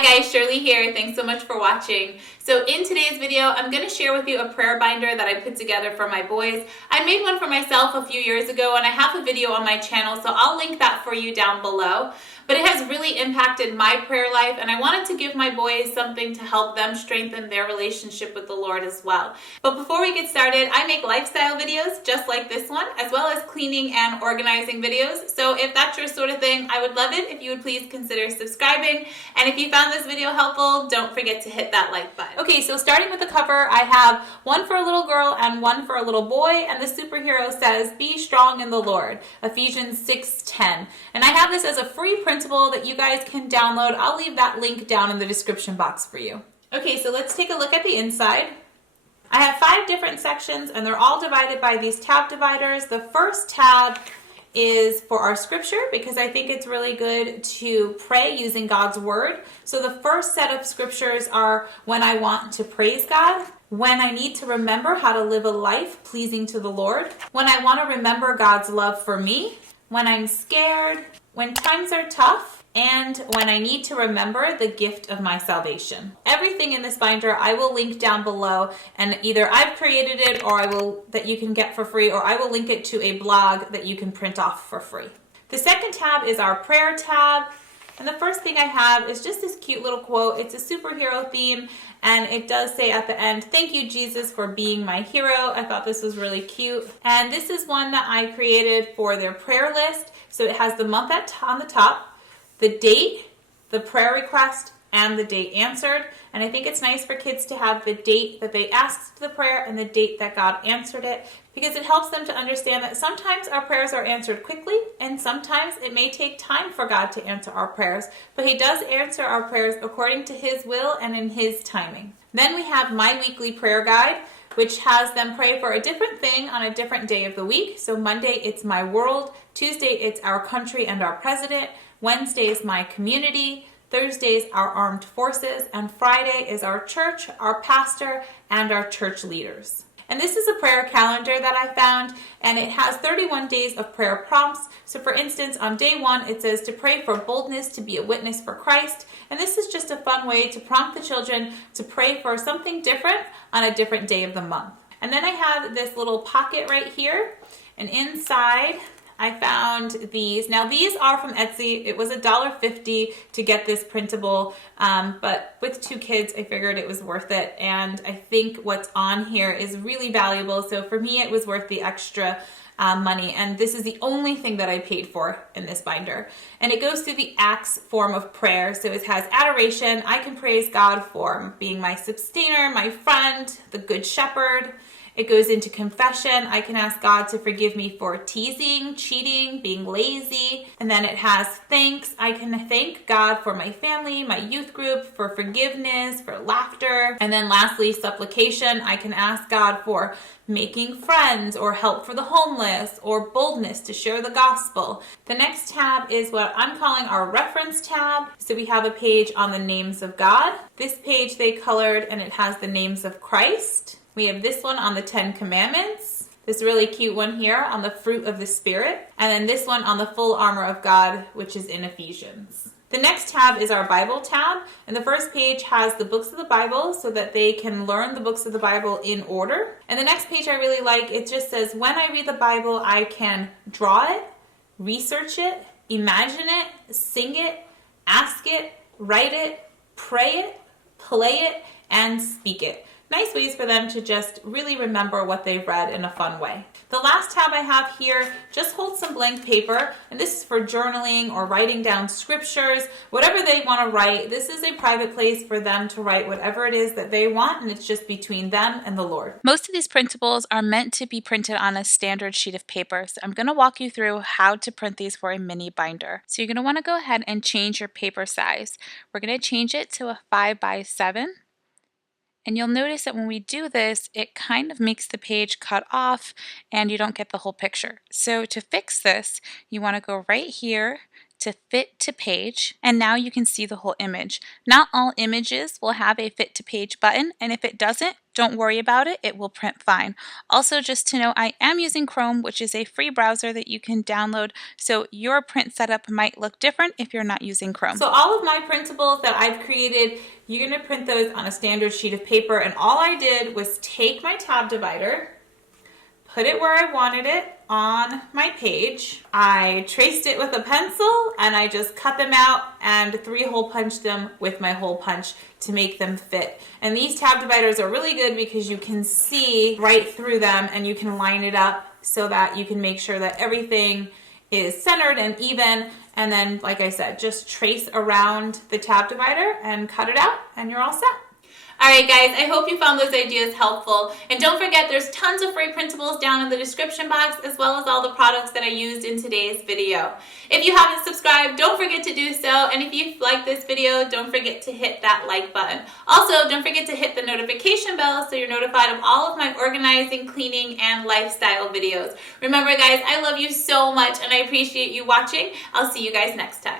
Hi guys, Shirley here. Thanks so much for watching. So in today's video, I'm going to share with you a prayer binder that I put together for my boys. I made one for myself a few years ago and I have a video on my channel, so I'll link that for you down below. But it has really impacted my prayer life and I wanted to give my boys something to help them strengthen their relationship with the Lord as well. But before we get started, I make lifestyle videos just like this one, as well as cleaning and organizing videos. So if that's your sort of thing, I would love it if you would please consider subscribing. And if you found this video helpful, don't forget to hit that like button. Okay, so starting with the cover, I have one for a little girl and one for a little boy, and the superhero says, "Be strong in the Lord," Ephesians 6:10. And I have this as a free printable that you guys can download. I'll leave that link down in the description box for you. Okay, so let's take a look at the inside. I have 5 different sections and they're all divided by these tab dividers. The first tab is for our scripture because I think it's really good to pray using God's word. So the first set of scriptures are when I want to praise God, when I need to remember how to live a life pleasing to the Lord, when I want to remember God's love for me, when I'm scared, when times are tough, and when I need to remember the gift of my salvation. Everything in this binder I will link down below, and either I've created it or that you can get for free, or I will link it to a blog that you can print off for free. The second tab is our prayer tab, and the first thing I have is just this cute little quote. It's a superhero theme, and it does say at the end, "Thank you, Jesus, for being my hero." I thought this was really cute. And this is one that I created for their prayer list. So it has the month on the top, the date, the prayer request, and the date answered. And I think it's nice for kids to have the date that they asked the prayer and the date that God answered it, because it helps them to understand that sometimes our prayers are answered quickly and sometimes it may take time for God to answer our prayers, but He does answer our prayers according to His will and in His timing. Then we have my weekly prayer guide, which has them pray for a different thing on a different day of the week. So Monday, it's my world. Tuesday, it's our country and our president. Wednesday is my community. Thursday is our armed forces. And Friday is our church, our pastor, and our church leaders. And this is a prayer calendar that I found, and it has 31 days of prayer prompts. So for instance, on day 1, it says to pray for boldness to be a witness for Christ. And this is just a fun way to prompt the children to pray for something different on a different day of the month. And then I have this little pocket right here, and inside I found these. Now these are from Etsy. It was $1.50 to get this printable, but with 2 kids, I figured it was worth it. And I think what's on here is really valuable. So for me, it was worth the extra money. And this is the only thing that I paid for in this binder. And it goes through the Acts form of prayer. So it has adoration. I can praise God for being my sustainer, my friend, the good shepherd. It goes into confession. I can ask God to forgive me for teasing, cheating, being lazy. And then it has thanks. I can thank God for my family, my youth group, for forgiveness, for laughter. And then lastly, supplication. I can ask God for making friends or help for the homeless or boldness to share the gospel. The next tab is what I'm calling our reference tab. So we have a page on the names of God. This page they colored and it has the names of Christ. We have this one on the 10 Commandments, this really cute one here on the fruit of the Spirit, and then this one on the full armor of God, which is in Ephesians. The next tab is our Bible tab, and the first page has the books of the Bible so that they can learn the books of the Bible in order. And the next page I really like, it just says, when I read the Bible, I can draw it, research it, imagine it, sing it, ask it, write it, pray it, play it, and speak it. Nice ways for them to just really remember what they've read in a fun way. The last tab I have here just holds some blank paper, and this is for journaling or writing down scriptures, whatever they want to write. This is a private place for them to write whatever it is that they want, and it's just between them and the Lord. Most of these printables are meant to be printed on a standard sheet of paper, so I'm going to walk you through how to print these for a mini binder. So you're going to want to go ahead and change your paper size. We're going to change it to a 5x7. And you'll notice that when we do this, it kind of makes the page cut off and you don't get the whole picture. So to fix this, you want to go right here to fit to page, and now you can see the whole image. Not all images will have a fit to page button, and if it doesn't, don't worry about it, it will print fine. Also, just to know, I am using Chrome, which is a free browser that you can download, so your print setup might look different if you're not using Chrome. So all of my printables that I've created, you're going to print those on a standard sheet of paper, and all I did was take my tab divider, put it where I wanted it on my page. I traced it with a pencil and I just cut them out and 3-hole punched them with my hole punch to make them fit. And these tab dividers are really good because you can see right through them and you can line it up so that you can make sure that everything is centered and even. And then, like I said, just trace around the tab divider and cut it out and you're all set. Alright guys, I hope you found those ideas helpful. And don't forget, there's tons of free printables down in the description box, as well as all the products that I used in today's video. If you haven't subscribed, don't forget to do so. And if you like this video, don't forget to hit that like button. Also, don't forget to hit the notification bell so you're notified of all of my organizing, cleaning, and lifestyle videos. Remember guys, I love you so much and I appreciate you watching. I'll see you guys next time.